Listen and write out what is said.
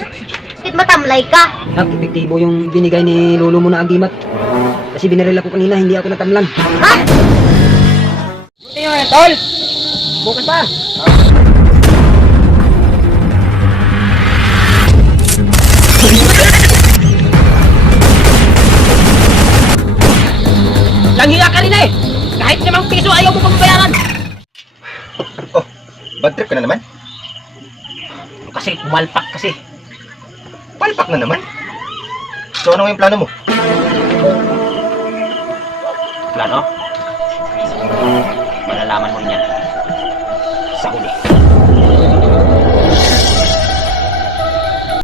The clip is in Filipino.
Bakit matamlay ka? Nak, epektibo yung binigay ni lolo mo na agimat. Kasi binaril ako kanina, hindi ako natamlan. Ha? Buti yun, tol! Bukas pa! Langhiya ka rin eh! Kahit 5 piso ayaw mo pagbayaran! Oh, bad trip ka na naman? Kasi pumalpak kasi. Palpak na naman. So ano yung plano mo? Plano? Malalaman mo yan sa huli.